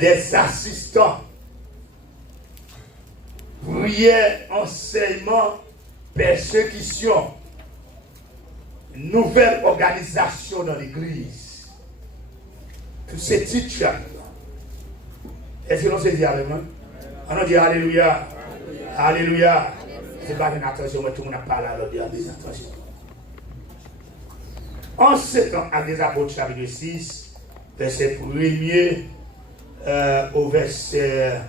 des assistants, prière, enseignement, persécution, nouvelle organisation dans l'église. Tous ces titres. Est-ce que l'on s'est dit avec moi? On dit Alléluia. Alléluia. C'est pas une attention, mais tout le monde a parlé à l'autre, des attentions. En 7 ans, à des apôtres, chapitre 6, verset 1er au verset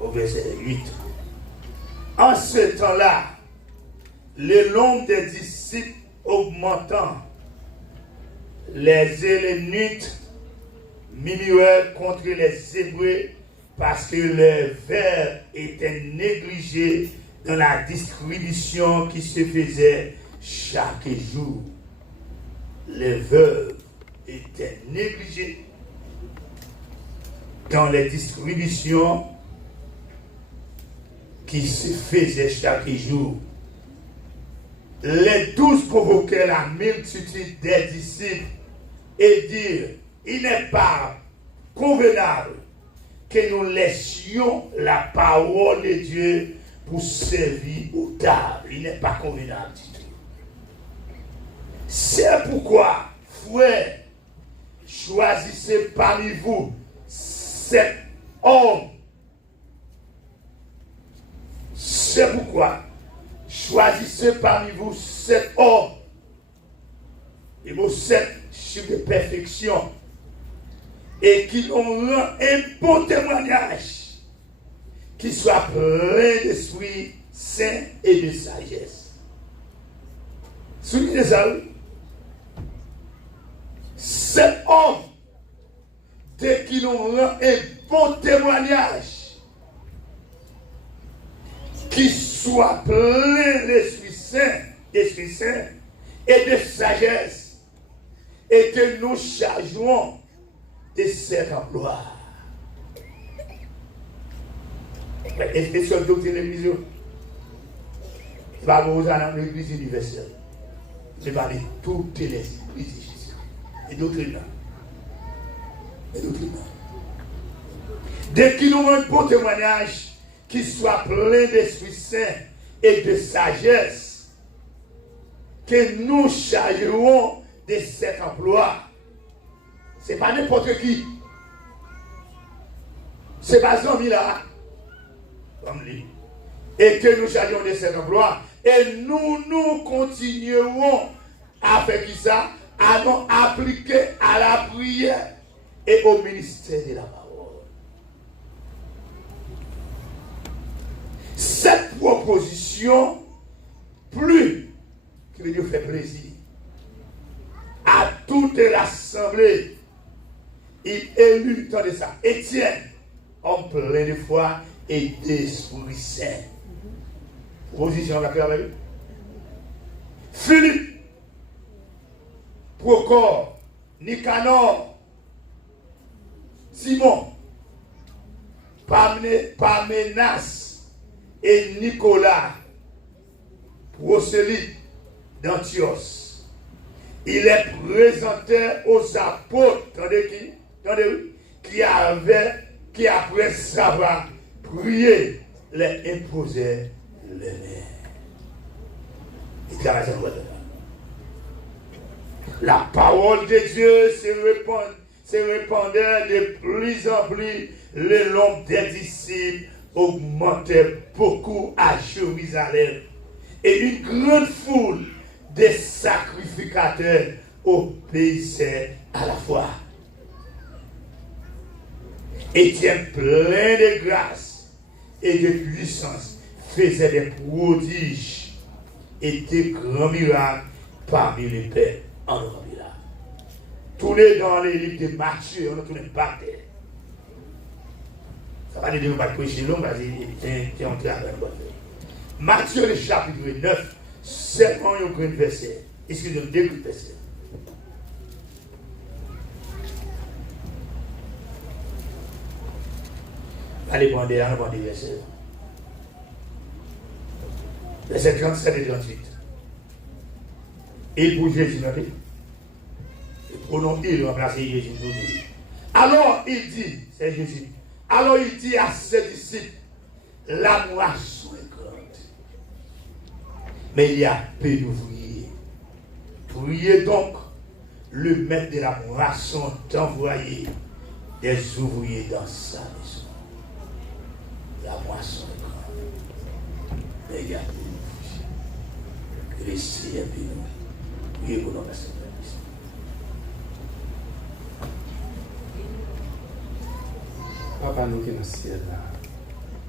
8. En ce temps-là, le nombre des disciples augmentant, les Hélénites murmuraient contre les Hébreux parce que leurs vers étaient négligés dans la distribution qui se faisait chaque jour. Les veuves étaient négligées dans les distributions qui se faisaient chaque jour. Les 12 provoquaient la multitude des disciples et dirent, il n'est pas convenable que nous laissions la parole de Dieu pour servir aux tables. Il n'est pas convenable du tout. C'est pourquoi, frères, choisissez parmi vous 7 hommes. C'est pourquoi, choisissez parmi vous 7 hommes. Et vos 7 chiffres de perfection. Et qui ont un bon témoignage, qui soit plein d'esprit saint et de sagesse. Soulignez ça. 7 hommes dès qu'ils ont un bon témoignage, qui soit plein d'esprit saint et de sagesse, et que nous chargeons de cet emploi. Est-ce que c'est doctrine de l'église? C'est pas vous dans l'église universelle. C'est pas de toutes les églises de Jésus. Et doctrine. Et doctrine. Dès qu'ils ont un bon témoignage qui soit plein d'Esprit Saint et de sagesse, que nous chargerons de cet emploi. Ce n'est pas n'importe qui. C'est pas Zami là. Comme lui. Et que nous chargerons de cet emploi. Et nous continuerons à faire qui ça? À nous appliquer à la prière et au ministère de la parole. Cette proposition, plus que Dieu fait plaisir à toute l'assemblée, il élut tant de ça. Étienne, homme plein de foi et d'Esprit Saint. Proposition la avec lui. Philippe, Procor, Nicanor, Simon, Parménas et Nicolas, Prosélyte d'Antioche. Il est présenté aux apôtres, qui après savoir prier, les imposaient les mains. La parole de Dieu se répandait de plus en plus. Le nombre des disciples augmentait beaucoup à Jérusalem. Et une grande foule de sacrificateurs obéissaient à la fois. Étienne, plein de grâce et de puissance, faisait des prodiges et des grands miracles parmi les pères en Europe. Tournez dans les livres de Matthieu, on a tourné par terre. Ça va dire que je ne vais pas prêcher long, parce que c'est un travail. Matthieu, le chapitre 9, seulement un grand verset. Excusez-moi, deux versets. Allez, on va des versets. Verset 37 et 38. Et pour Jésus, le pronom il remplace Jésus. Alors, il dit, c'est Jésus, alors il dit à ses disciples, la moisson est grande, mais il y a peu d'ouvriers. Priez donc le maître de la moisson d'envoyer des ouvriers dans sa maison. La moisson est grande, mais il y a peu d'ouvriers. Que les Seigneurs nous. Priez pour nous, Pasteur. Papa, nous qui nous sommes ciel là,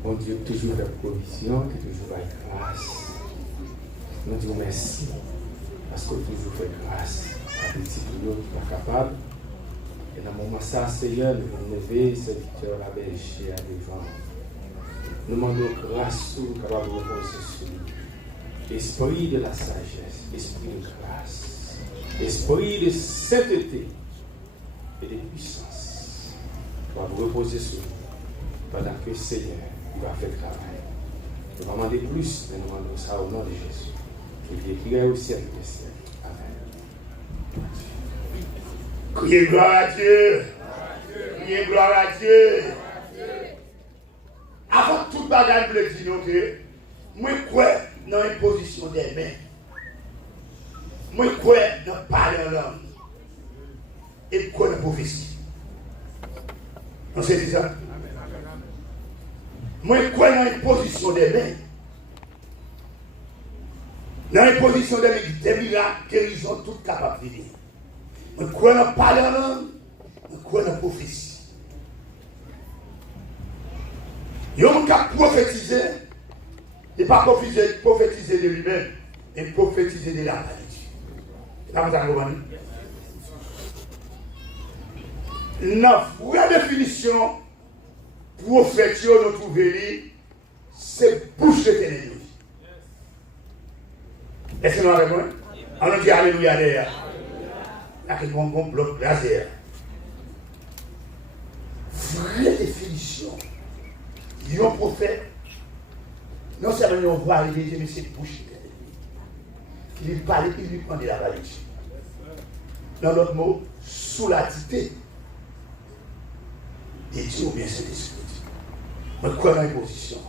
bon Dieu, toujours la provision, qui toujours la grâce. Nous disons merci, parce que toujours fait grâce à petit nous qui sont capables. Et dans le moment ça, Seigneur, nous allons lever serviteur la berger à devant. Nous demandons grâce sur nous, capable de reposer sur nous. Esprit de la sagesse, esprit de grâce, esprit de sainteté et de puissance. On va vous reposer sur nous pendant que le Seigneur va faire le travail. Nous allons demander plus, mais nous demandons ça au nom de Jésus. Qui est crié au ciel des ciels. Amen. Criez gloire à Dieu. Criez gloire à Dieu. Avant toute bagarre, je le dis, que moi, je crois dans l'imposition des mains. Moi, je crois dans parler en langue. Et je crois dans la prophétie. On sait ça? Moi, je crois dans l'imposition des mains. Dans l'imposition des miracles, guérison, toute capacité. Je crois dans parler en langue. Je crois dans la prophétie. Il y a un qui a prophétisé. Il n'est pas prophétisé de lui-même, mais prophétisé de la parole. C'est pas ça que vous comprenez? La vraie définition, prophète, nous trouvons, c'est bouche de ténèbres. Est-ce que nous avons besoin? On nous dit Alléluia derrière. Là, il y a un bon bloc laser. Vraie définition. Il y a un prophète. Non seulement on voit arriver, mais c'est bouche de ténèbres. Il parle, il lui prend de la valise. Dans l'autre mot, sous la tité. Et Dieu ou bien c'est esprit. Mais quoi dans les positions?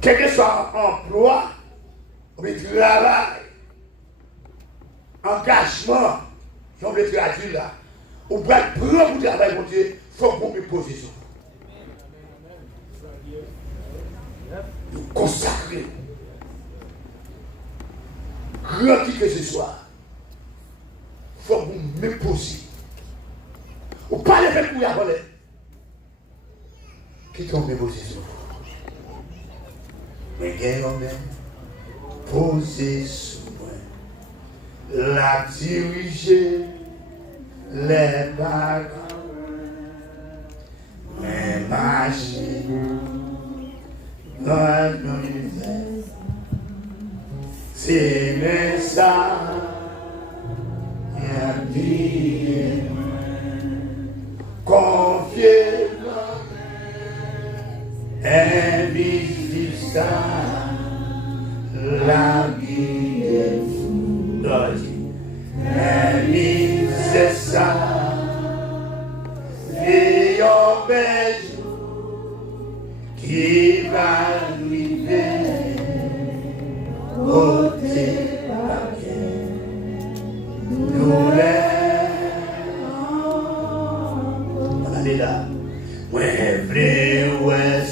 Quel que soit emploi, ou bien travail, engagement, si on veut traduire là, ou bien prendre pour travail, mon Dieu, il faut qu'on me position. Nous consacrer. Grand qui que ce soit, il faut qu'on me poser. Ou pas les faire pour y avoir qui tombe mes positions. Mais gagnons même, poser sous moi, la diriger, les bagues, mais marcher dans l'univers. C'est même ça, et un billet. Confiez invisible ça, la vie est fou. Invisible c'est ça, et un bel jour qui va arriver. Côté nous là. Ouais, vrai, ouais,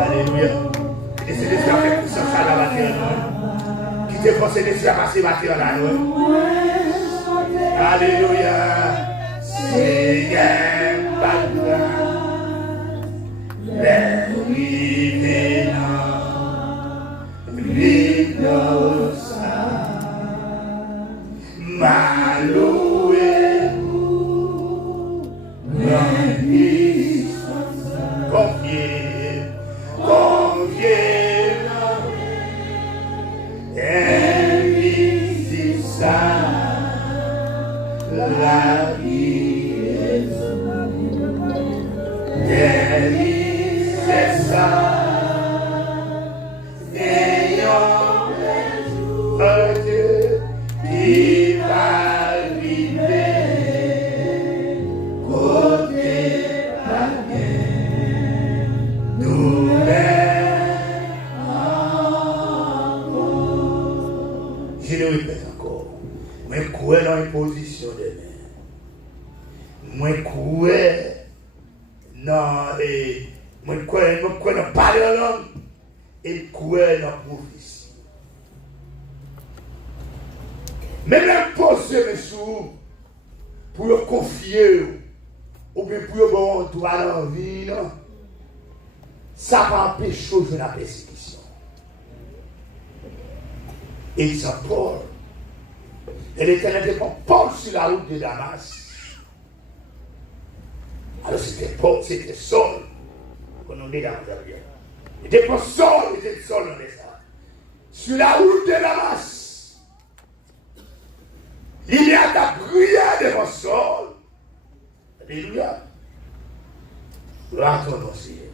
alléluia. Et c'est des gens qui sont ça la matière. Qui te forcent de à passer matière là. Alléluia. C'est un bagage. Les rivenants. L'ignosa. Maloué. Confiez, invisible ça, la Moi, coué, non, et moi, coué, dans parler en langue, et coué dans prophétie. Mais l'imposer, mes sous, pour le confier, ou bien pour le bon, tout à l'envie, non, ça va empêcher de la persécution. Et ça, Paul, et l'Éternel était Paul sur la route de Damas. Alors c'était Paul, c'était Saul, qu'on en dit dans la Bible. Il était pas Saul, il était Saul dans les ça. Sur la route de Damas, il y a ta prière devant Saul. Alléluia. Gloire à ton nom, Seigneur.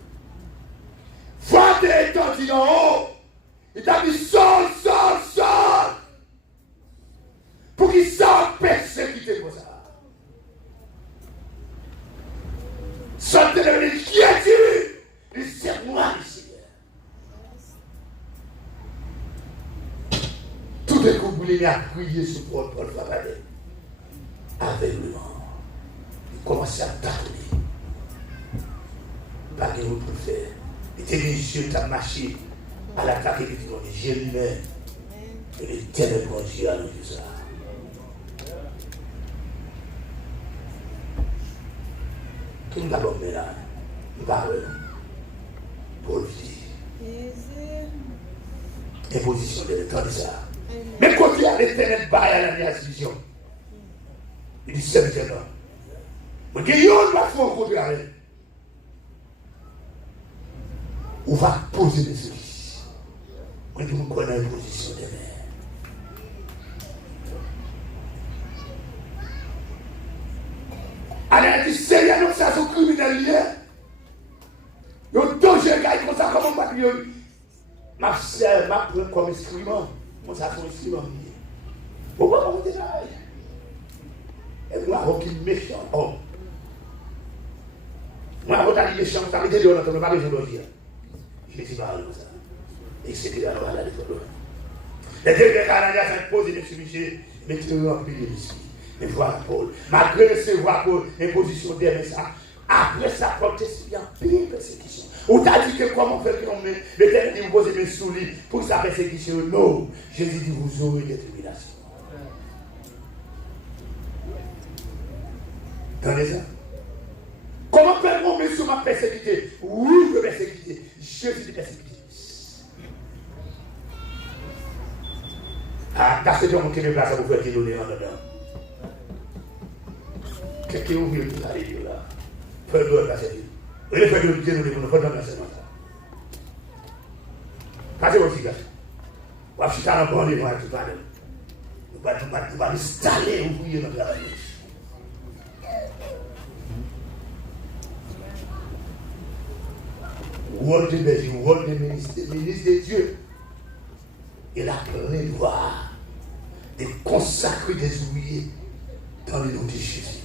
Fort et étendu en haut, il t'a dit Saul, Saul, Saul. Pour qu'il sorte persécuté comme ça. Sortez de lui, qui est-tu? Il dit, c'est moi, le Seigneur. Tout est couplé à prier sur Paul Fabadet. Aveuglement. Il commence à parler. Pas de vous pour faire. Il était les yeux, t'as marché à l'attaque et il dit, j'ai lui-même. Et l'Éternel mon Dieu a nous dit ça. Tout d'abord, mais là, il parle pour le dire. Imposition de l'état de ça. Mais quand il y a l'Éternel bail à la vision, il dit c'est maintenant. Mais qu'il y a une fois qu'on va faire, on va poser des services. On dit qu'on a une position de mer. Alors, il dit, Seigneur, nous sommes criminels. Il y a deux jeunes gars comme ça, comment on va ma soeur m'a pris comme instrument. Moi, ça fait un instrument. Pourquoi on dit ça? Et moi, aucun méchant homme. Moi, quand on dit méchant, ça veut dire qu'on n'a pas besoin de dire. Je dis pas comme ça. Et c'est que là, on va aller de l'autre. Les deux Canadiens sont posés de ce Michel, mettez-le en pilier ici. Et voilà Paul. Malgré recevoir pour imposition d'aimer ça, après ça, Paul t'explique en pire persécution. On t'a dit que comment faire qu'on met l'Éternel dit vous posez mes souliers pour sa persécution. Non, Jésus dit vous aurez des tribulations. Entendez ça? Comment faire qu'on met sur ma persécuté? Oui, je peux persécuter. Jésus dit persécuter. Ah, t'as ce genre qui me place à vous faire donner en dedans. Quelqu'un ouvre le tout à l'église là. Faites le la cette ville. Vous allez faire le Dieu nous pour nous faire dans la séance. Passez votre gars. Vous avez chuté un bon livre à tout à l'heure. Nous va installer ouvrier dans la vie. Rôle de berger, rôle de ministre de Dieu. Il a plein droit de consacrer des ouvriers dans le nom de Jésus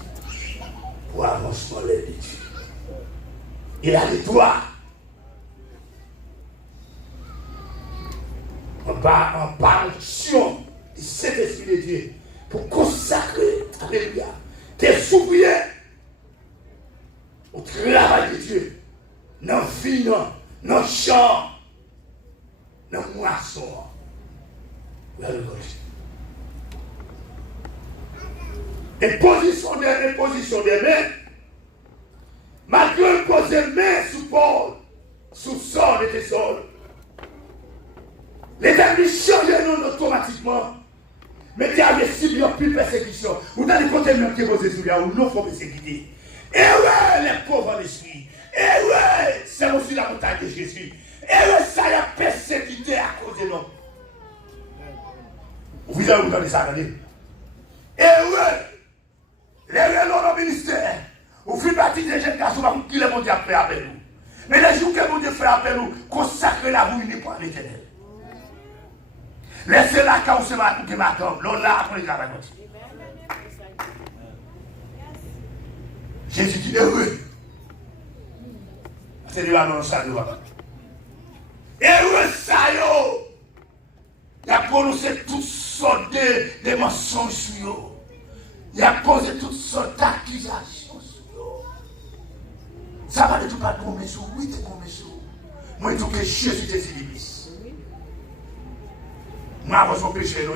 pour avancement de Dieu. Il a le droit. En partion du Saint-Esprit de Dieu pour consacrer, alléluia, des ouvriers au travail de Dieu, dans le vie, dans le champ, dans le moisson. Imposition des mains, malgré poser main sous Paul, sous Saul et Saul, l'Éternel change le nom automatiquement. Mais tu as subi une plus persécution. Ou dans les côtés même qui posent sous là, ou non, il faut persécuter. Et ouais, les pauvres en esprit. Et ouais, c'est aussi la montagne de Jésus. Et ouais, ça y a persécuté à cause de nous. Vous avez entendu ça, regardez. Et ouais, les relons dans le ministère, vous faites partie des jeunes garçons qui les bon Dieu a fait avec nous. Mais les jours que mon Dieu fait avec nous, consacrez la vous unique pour l'Éternel. Laissez la cause qui m'attend. L'on l'a après les travaux. Jésus dit heureux. C'est lui annonce ça. Heureux ça yo. Il a prononcé toutes sortes de mensonges sur eux. Il a posé toutes sortes d'accusations sur eux. Ça va de tout pas tomber sur oui, tu tombé sur. Moi, il faut que Jésus te Philippis. Moi, avant son péché, non.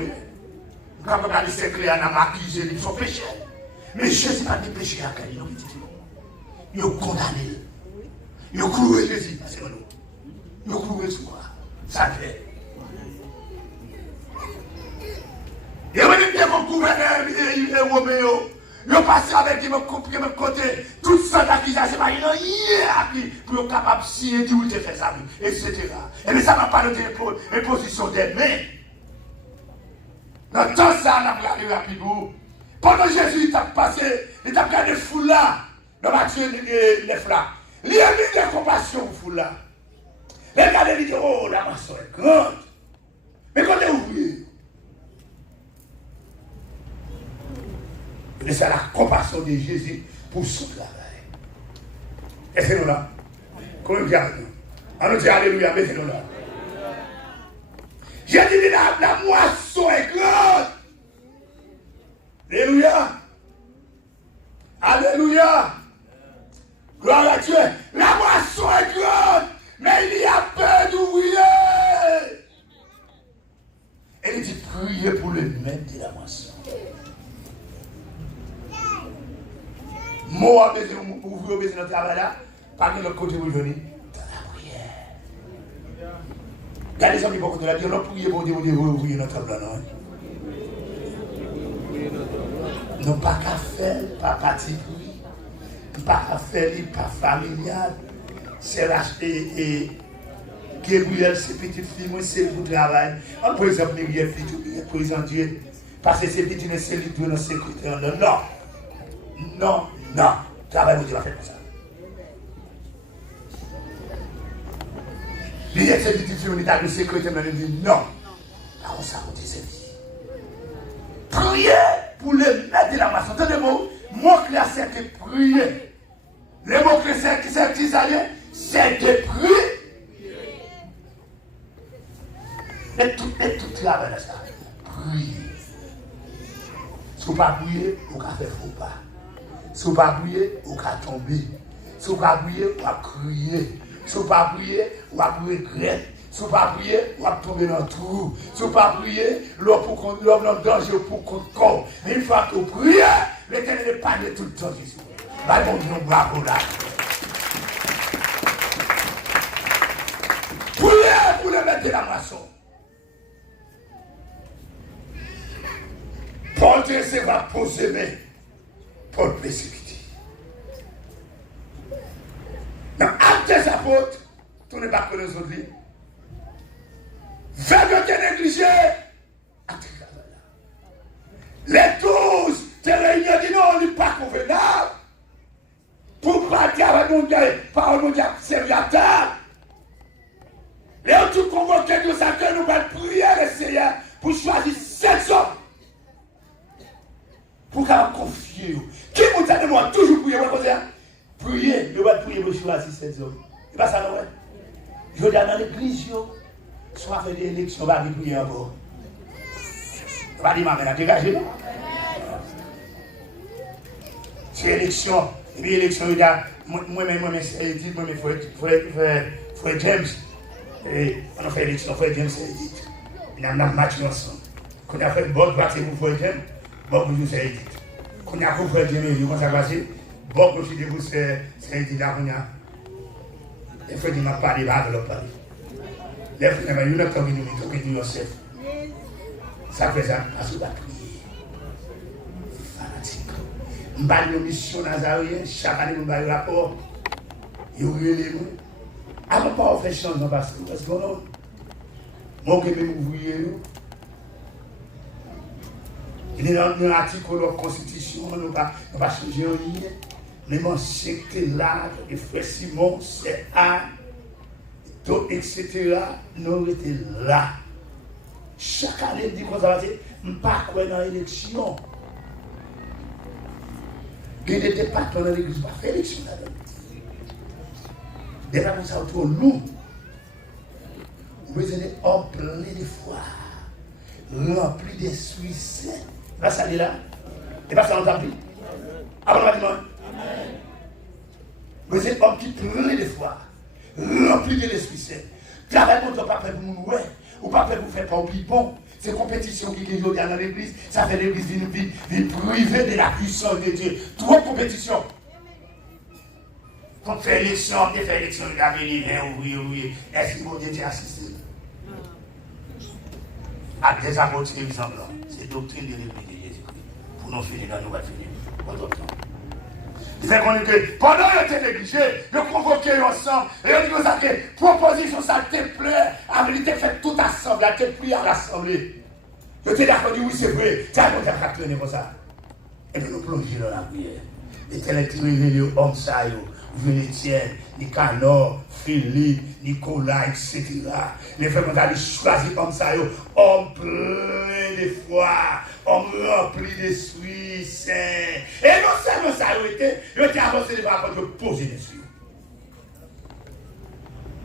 Quand on regarde ses clés, on a maquillé son péché. Mais Jésus n'a pas de péché à Cali, non. Il a condamné. Il a cloué Jésus. C'est nous. Il a cloué sur quoi? Ça fait. Et on est bien comme gouverneur et Roméo. Ils ont passé avec lui, ils m'ont côté toutes sortes d'accusations. Ils ont appris pour être capable de signer, dire où tu fais ça, etc. Et bien ça ne m'a pas donné une position d'aide. Mais, dans tout ça, on a regardé rapidement. Pendant que Jésus t'a passé, il t'a gardé foule là, dans Matthieu 9 là. Il a mis de compassion pour foule là. Il a regardé, il dit, oh, la maçon est grande. Mais quand on est ouvrier, et c'est la compassion de Jésus pour son travail. Et c'est nous là. Comment on dit avec nous? On nous dit alléluia, mais c'est nous là. J'ai dit la moisson est grande. Alléluia. Alléluia. Gloire à Dieu. La moisson est grande, mais il y a peu d'ouvriers. Et il dit priez pour le maître de la moisson. Moi, je vais ouvrir le travail là, par le côté où je venais, dans la prière. Il y a des gens qui vont la dire, non, priez pour Dieu, ouvrir notre travail là, non. Non, pas qu'à faire, pas parti pour pas qu'à faire, pas familial. C'est l'acheter et Gabriel, c'est petite fille, moi, c'est pour travail. En par exemple, Myriel, fille, président Dieu, parce que c'est petit, c'est lui, dans le secrétaire. Non. Non, non, travail, vous va faire comme ça. Il y a cette petite fille, on est à le secrétaire, mais il dit non. Là, on s'en dit c'est vie. Priez pour le maître de la maçon. Entendez-vous, mot-clé, c'est de prier. Le mot-clé, c'est d'Isaïe, c'est de prier. Et tout travail, là, ça. Prier. Si vous ne pas prier, vous ne faire faux pas. Si vous ne pas prier, vous ne tomber. Si vous ne pas prier, vous va crier. Si vous ne pas prier, vous va regretter. Si vous ne pas prier, vous va tomber dans le trou. Si vous ne pas prier, l'homme dans le danger pour contre corps. Mais une fois que vous priez, l'Éternel n'est pas de tout le temps, Jésus. Bah, bon Dieu, bravo là. Priez pour le maître de la moisson. Paul Dieu va poser main. Paul persécuté. Dans Actes des Apôtres, tournez pas pour les autres livres. Verbe de négligé. Les 12 te réunis dit non, on n'est pas convenable. Pour partir avec mon Dieu, par mon Dieu, serviteur. Les autres convoqués de ça que nous allons prier le Seigneur pour choisir 7 hommes. Pour qu'on confie. Qui vous dit de moi toujours prier pour ça? Prier, je vais prier pour choisir 7 hommes. C'est pas ça, non? Je vais dans l'église, soit faire des élections, on va prier encore. On va dire, maman, dégagez, non? C'est élection. Et puis élection, il y a moi-même, Edith, moi-même, frère James. Et on a fait élection, frère James et Edith. Il y a un match ensemble. Quand on a fait une bonne partie pour frère James, bon, vous c'est Edith. Quand on a fait frère James, il commence à passer. Bon, quand je vous c'est Edith là, on a. Les frères qui m'ont parlé, va leur parler. Les frères, il y a un temps qui nous Yosef. Ça fait ça, parce qu'on a prié. Fanatique. Je vais aller aux missions nazariennes, chaque année, je vais aller au rapport. Et vous voyez, avant pas faire changement parce que non, moi, je vais m'ouvrir. Il est dans l'article de la Constitution, on ne va pas changer rien. Mais mon secteur là, et frère Simon, c'est un, etc. Nous étions là. Chaque année, il dit qu'on va dire, je ne suis pas dans l'élection. Il n'était pas dans l'église, il n'a pas fait l'élection là-dedans. Déjà comme ça autour de nous, vous êtes en plein de foi, rempli d'Esprit Saint. Va ça là. Et pas ça, on t'a pris. Avant le dimanche. Vous êtes homme qui plein de foi, rempli de l'Esprit Saint. Travail contre pas fait pour nous, ouais, ou pas fait pour faire pas oublier bon. C'est compétition qui est dans l'église, ça fait l'église vient priver de la puissance de Dieu. Trop de compétition. Quand on fait élection, il a venu, ouvrir. Est-ce que mon Dieu t'a assisté? À des apôtres qui sont là. C'est la doctrine de l'église de Jésus-Christ. Pour nous finir, nous allons finir. Il fait qu'on est que pendant qu'ils étaient négligés, ils convoquaient ensemble, et ils disent que proposition ça te plaît, en réalité fait tout assemblée, te plie à l'assemblée. Ils étaient d'accord, oui c'est vrai, tu as monté à traîner comme ça. Et puis nous plongeons dans la prière. L'Éternel qui révèle hommes ça, Vénétienne, Nicanor, Philippe, Nicolas, etc. Les frères qu'on a choisi comme ça, hommes pleins de foi, hommes remplis d'esprit saint. Et non seulement ça, ils étaient avancés devant la porte de poser dessus.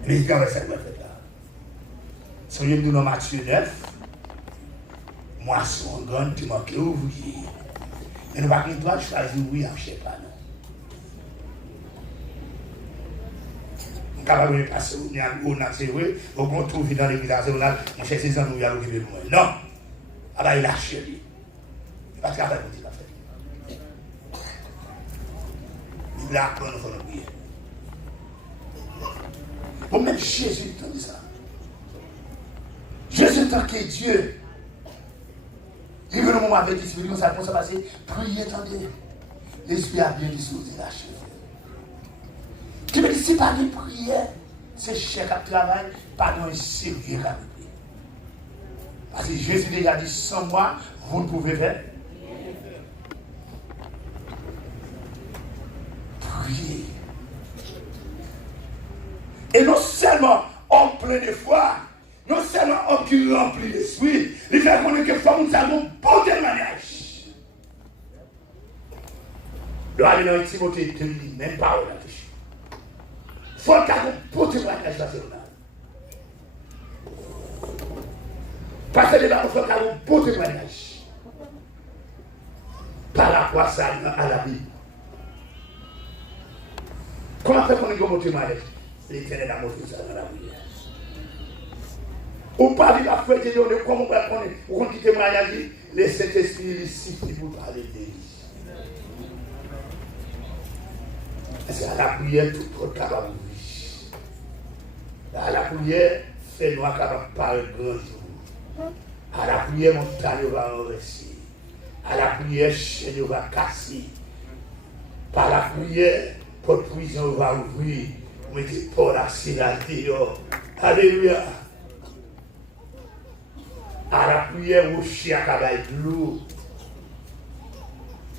Mais il y avait ça qui m'a fait là. Soyez nous dans Matthieu 9, moisson, grande, tu manques ouvrier. Mais nous ne pouvons pas choisir oui à chaque pas. Capable de passer au Nassé, au qu'on trouve dans l'église nationale, on cherche ses amis, il y a l'occupé de moi. Non! Ah ben il a lâché lui. Il va pas capable de dire faire. Il a appris à nous faire prier. Bon, même Jésus t'a dit ça. Jésus tant que Dieu. Il veut le moment avec l'Esprit, comme ça, pour ça passer, priez, attendez. L'Esprit a bien disposé la chair. Tu me dis, si pas de prière, c'est cher à travail, pas dans un sérieux à prier. Parce que Jésus déjà dit, sans moi, vous ne pouvez faire. Prier. Et non seulement homme plein de foi, non seulement homme qui remplit l'esprit, il fait qu'on est que nous avons un bon témoignage. Le aller dans Timothée, il dit, même pas on a touché. Il faut qu'il y ait un beau témoignage national. Parce que il faut qu'il y ait un beau témoignage. Par rapport à ça, à la Bible. Comment fait qu'on ait un beau témoignage? L'Éternel a montré ça dans la Bible. Ou pas vivre à faire des données, comment on va connaître? Ou qu'on quitte le témoignage, le Saint-Esprit ici pour parler de lui. C'est à la prière tout le capable. À la prière, c'est noir capable de parler grand jour. À la prière, montagne va renverser. À la prière, chaîne va casser. Par la prière, votre prison va ouvrir. Vous mettez pas la sénalité. Alléluia. À la prière, vous chien à de l'eau.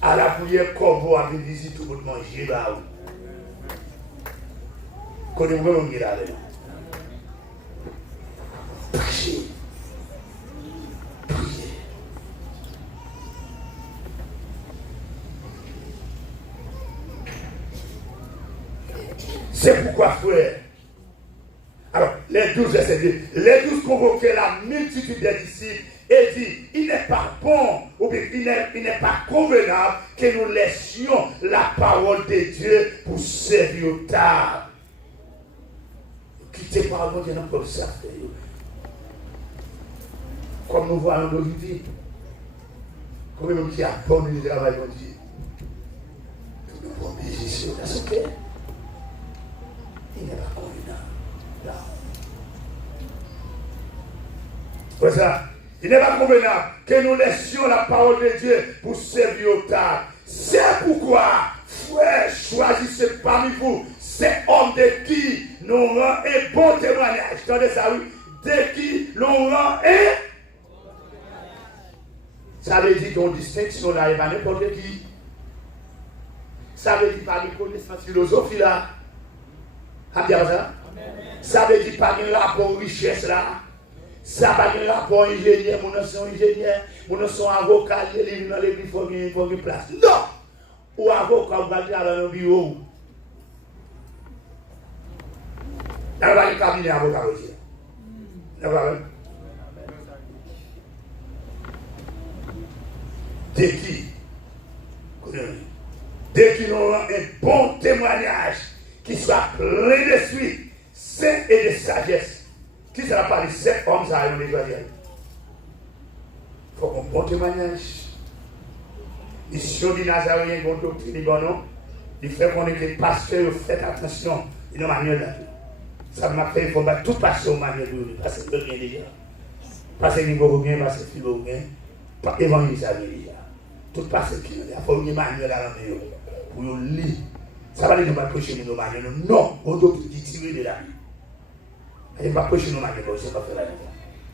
À la prière, corbeau a dit tout le monde manger là. Connaissez-vous mon gars là? Priez. Priez. C'est pourquoi, frère. Alors, les 12 les 12 convoquaient la multitude des disciples et dit, il n'est pas bon, ou bien il n'est pas convenable que nous laissions la parole de Dieu pour servir au table. Quittez par votre nom comme ça. Comme nous voyons aujourd'hui, comme même qui abandonne le travail de Dieu. Tout le monde musicien, c'est ce qu'il n'est pas convenable. Pour ça, il n'est pas convenable que nous laissions la parole de Dieu pour servir au table. C'est pourquoi, frères, choisissez parmi vous ces hommes de qui nous rend un bon témoignage. Attendez ça, oui. De qui nous rend un. Ça veut dire qu'on distinction là, il va n'importe qui. Ça veut dire pas de connaissance philosophie là. Ça veut dire pas de rapport richesse là. Ça va de rapport ingénieur, mon sont ingénieur, mon sont avocat, les livres dans l'église, il faut une place. Non! Ou avocat, on va dire dans le bureau. Dans le cabinet avocat aussi. De qui Dès qu'il aura un bon témoignage qui soit plein d'esprit, saint et de sagesse. Qui ça va parler 7 hommes, ça va y avoir. Il faut qu'on bon témoignage. Mission du Nazarien, bon doctrine, bon non. Il fait qu'on est que pasteur, faites attention. Il y a un manuel là. Ça m'a fait, il faut battre tout pasteur au manuel de lui. Parce que rien déjà. Parce que il faut bien, parce que il faut bien. Pas évangile ça déjà. Tout pasteur qui il faut un manuel là pour lire. Ça va dire qu'on va prêcher nos manuels. Non, on doit tirer de la vie. Elle ne va pas prêcher nos manuels, je ne pas faire la vie.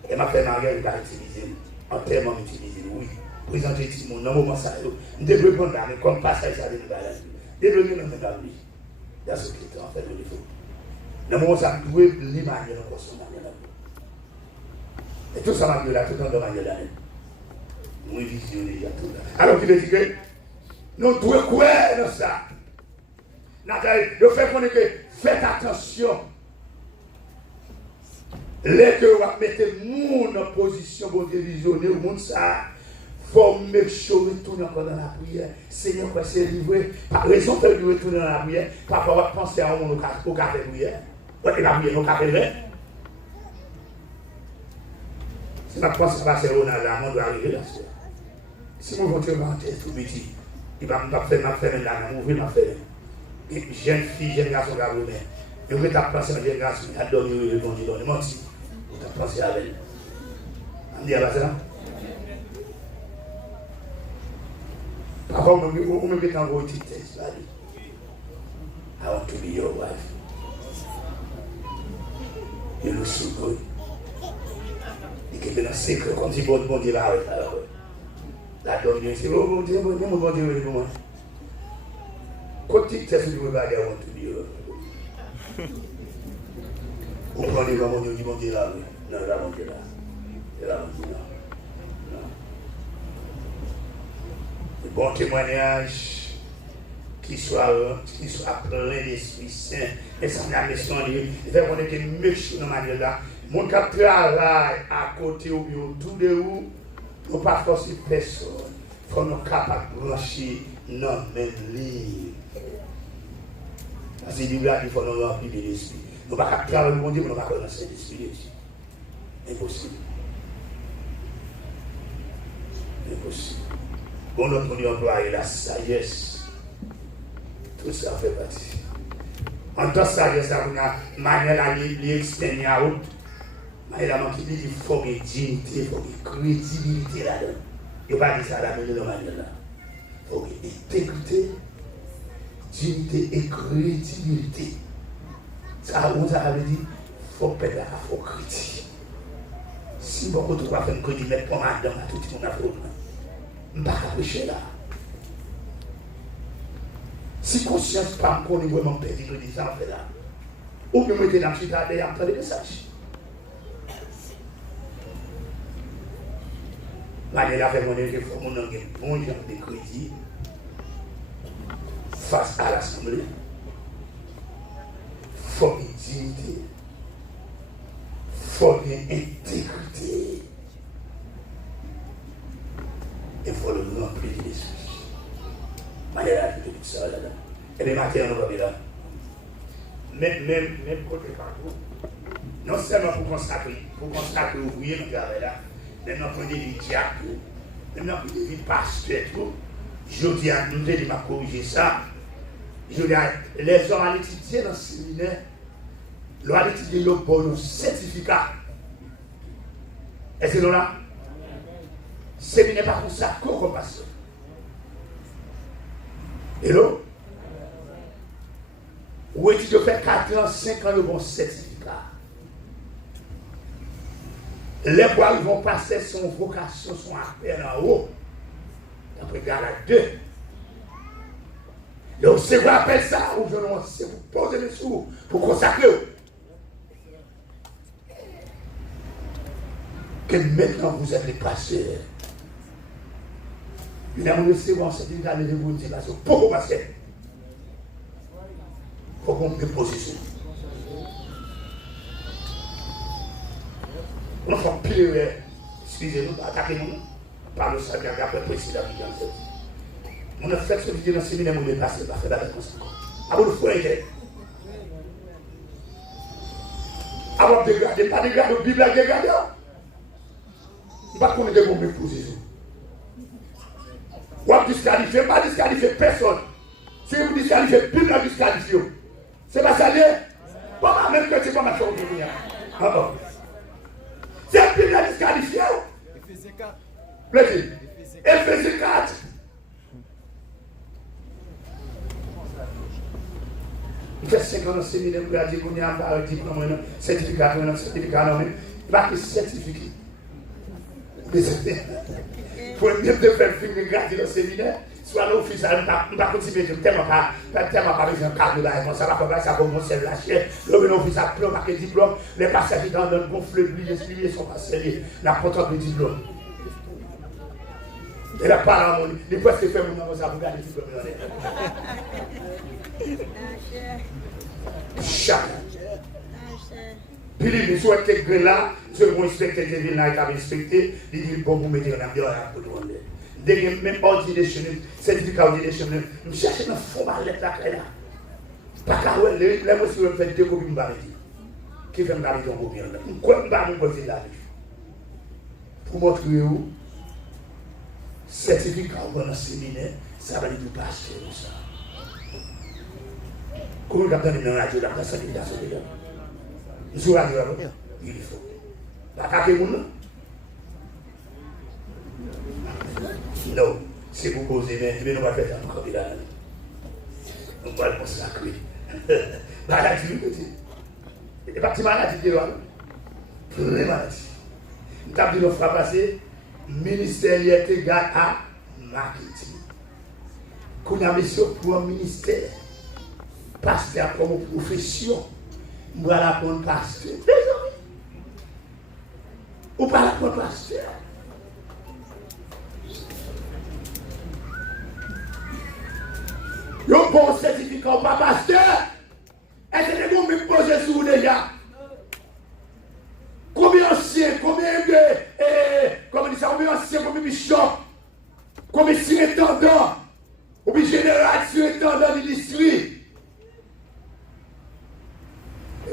Elle m'a fait mariage, elle va utiliser. Entièrement utiliser, oui. Présenter tout le monde, dans le moment ça, je devrais prendre la main, comme passage, ça devrait aller. Je devrais prendre la main, dans ce qui est en fait, il faut. Dans le moment ça, je dois lire ma manuel, encore son manuel. Et tout ça, manuel là, tout le temps, manuel là. Nous visionner déjà tout là. Alors, il veut dire que nous devons croire dans ça. Le fait qu'on est que faites attention. Les que vous mettez moun en position pour divisionner ou moun ça, faut make sure retourner encore dans la prière. Seigneur, quoi c'est livré. Par raison de retourner dans la prière, parfois on penser à un monde au café prière. Ouais, la prière au café prière. Si on pense à passer au nala, on doit arriver là. Si mon ventre est tout petit, il va me faire ma femme là, m'ouvrir ma femme. Jeune fille, jeune garçon, garonais. Je vais t'apprendre à jeune garçon, à dormir, je vais dormir, menti. Je vais penser à elle. On dit à la ça. Parfois, on me met en gros petit test. I want to be your wife. You look so good. Il y a un secret comme si bon Dieu va avec la donne, c'est oh bon Dieu, bon Dieu, pour moi. Quand tu te dis, I want to be your wife. On prend les mamans, on dit bon Dieu là, non, là, bon Dieu là. Là, bon Dieu là. Le bon témoignage qui soit plein d'Esprit Saint. Et ça, la mission, il fait qu'on était méchant dans la manière là. Mon cap travail à côté ou bien autour de vous, nous ne pas forcer personne. Il faut nous capables de brancher notre même ligne. Parce que Bible il faut nous remplir de l'esprit. Nous ne pouvons pas travailler mon Dieu, mais nous ne pouvons pas connaître l'esprit. Impossible. Impossible. Bon, notre employé, la sagesse. Tout ça fait partie. En tant que sagesse, on a manière d'expédier à haute. Mais il faut une dignité, il faut une crédibilité là-dedans. Il ne faut pas dire ça là, mais il faut une intégrité, dignité et crédibilité. Ça, on a dit, il faut perdre la faut critique. Si beaucoup de fois, faire crédit, mettre pour madame, à tout le monde a fait. Je ne vais pas cacher là. Si conscience pas qu'on est vraiment perdu, je dis ça, on fait là. Ou bien mettez dans le chita et entendre des messages. Manuel a fait mon équipe, il faut mon ait bon genre de crédit face à l'Assemblée. Il faut une dignité. Il faut une intégrité. Il faut le remplir de l'esprit. Manuel a dit tout ça là. Et bien, matin, on va bien là. Même côté partout. Non seulement pour consacrer ouvrier, nous avons là. Maintenant, on dit les diacres, maintenant, on dit les pasteurs, je dis à nous, je vais corriger ça. Je dis à les gens à l'étudier dans le séminaire, leur à l'étudier le bon certificat. Est-ce que nous là? Séminaire pas pour ça, comme pasteur. Et là, où est-ce que tu fais 4 ans, 5 ans, le bon certificat? Les bois vont passer son vocation, son appel en haut. D'après Galates 2. Donc, c'est quoi appelle ça? Ou je ne sais vous poser les sous pour consacrer. Que maintenant vous êtes les pasteurs. Nous avons recevoir cette année de vous dire pourquoi passer? Il faut qu'on me positionne. On fait pile, excusez-nous, attaquez-nous par le salut après président. On a fait ce que dans le séminaire, on est passé par faire la réponse. Avant de faire avant de dégrader, pas dégrader, la Bible a dégradé. On ne va pas connaître de mon position. On va disqualifier, pas disqualifier personne. Si vous disqualifiez, la Bible a disqualifié. C'est pas ça, pas même que c'est pas ma chose aujourd'hui. C'est la Bible a disqualifié. Éphésiens 4. Éphésiens 4. Il fait 5 ans dans le séminaire pour dire qu'on a un diplôme, un certificat, il va que certifié. Pour mieux de faire film gratuit dans le séminaire, soit l'office, on va continuer, tellement pas besoin de cadre là, ça va faire ça comme on s'est lâché, l'office a plein de diplôme, les passagers dans le gonfle, les sont passés, la protocole de diplôme. Et la parole, il peut se faire mon nom, ça vous garder le diplôme. Chacun. Puis il souhaite que là, je vais respecter les villes là, il a respecté, il dit bon, vous mettez en ambiance pour tout le monde. Dès que même ordination, certificat ordination, je cherche un faux ballet là. Pas qu'à ouais, les monsieur me fait deux copies de ballet. Qui fait me ballet en copie là. Quoi me ballet pour faire là. Pour montrer où certificat dans le séminaire, ça va nous passer comme ça. Comment vous avez dans la radio, dans la certification de l'homme? Sur la radio, il faut. La carte est bonne? Non, c'est pour poser, mais nous allons faire ça encore. Nous allons consacrer. Maladie, et pas de maladie, les maladies. Nous avons dit, nous faisons passer, ministère égal à marketing. Qu'on a mission pour un ministère. Pasteur comme profession, voilà pour un pasteur. Ou pas la pour un pasteur. Yo bon certificat pas pasteur. Est-ce que vous me posez sur vous déjà? Combien ancien, combien de combien ancien, combien bishop, combien surintendant, ou bien général surintendant du district.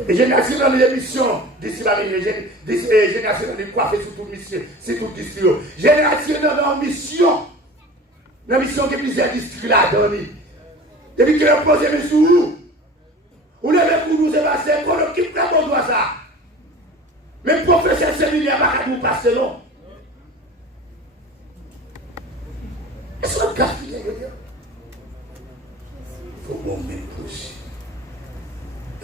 Génération dans l'émission, d'ici la génération dans les coiffés sur toute mission, c'est tout district. Génération dans la mission qui est plusieurs districts là-dedans. Depuis que vous posez mes sous, vous levez pour nous passer, qu'on occupe la bonne droit ça. Mais professeur séminaire, il n'y a pas qu'à nous passer non. Est-ce qu'on gaspille? Il faut qu'on mette aussi.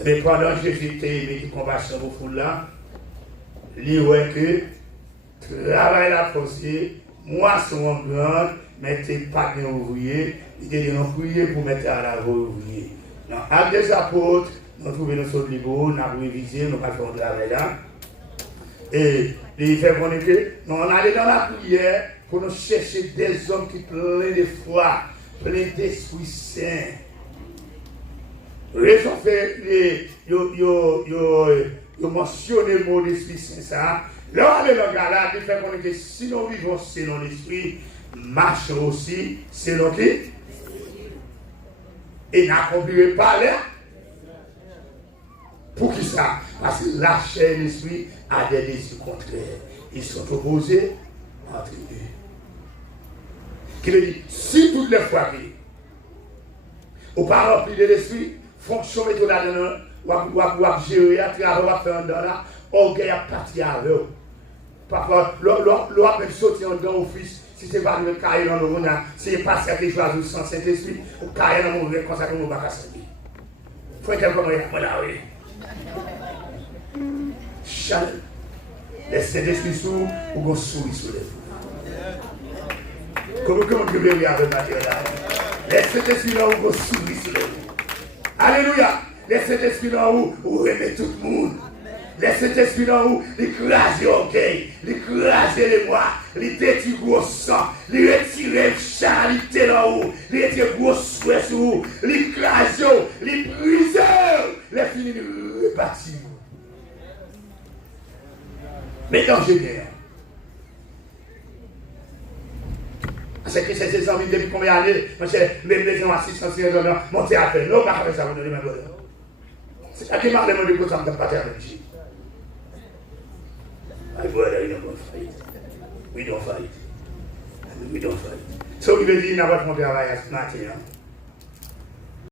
Mais pendant que Jésus était mis compassion au fond là, il voit que travail la forcé, moisson en grande, mettez pas de ouvrier, il était un ouvrier pour mettre à la voie ouvrier. Dans Actes des Apôtres, nous trouvons nos sauts de Libo, nous avons révisé, nous avons fait un travail là. Et il fait connaître que nous allons dans la prière pour nous chercher des hommes qui plein de foi, plein d'esprit saint. Raison fait, ils mentionné le mot d'esprit saint ça. Là, on est dans le gars il fait connaître que si nous vivons selon l'esprit, marchons aussi selon qui? Et n'accomplirez pas là. Pour qui ça? Parce que la chair et l'esprit a des désirs contraires. Ils sont opposés entre eux. Qui veut dire, si toutes les fois que on pas rempli de l'esprit, fonction méthode là-dedans, ou gérer, à travailler, à faire un dans là, orgueil à partir avec eux. Parfois, l'on même sortir en dedans au fils, si c'est pas le carré dans le monde, si c'est pas ça qui choisit sans Saint-Esprit, ou carré dans le monde, comme ça que nous ne pouvons pas servir. Il faut être comme là, oui. Chalet. Les Saint-Esprit sous ou qu'on sourit sur les fous. Comment tu veux avec ma terre là? Les Saint-Esprit là où qu'on sourit sur les fous. Alléluia. Les Saint-Esprit là où on aime tout le monde. Les Saint-Esprit là où il crase l'orgueil, il crase les mois, il détruit gros sang, il retire le charité là où, il retire gros souhait sur vous, il crase, il brise, les finis de repartir. Mais dans le général, c'est que c'est 100 000 depuis combien d'années? Moi, j'ai besoin d'assistance, monter à faire. Non, pas comme ça, vous donnez ma bonne. C'est à qui m'a demandé que ça ne peut pas terminer. My brother, you don't fight. We don't fight. We don't fight. So, we will be in our travail à ce matin.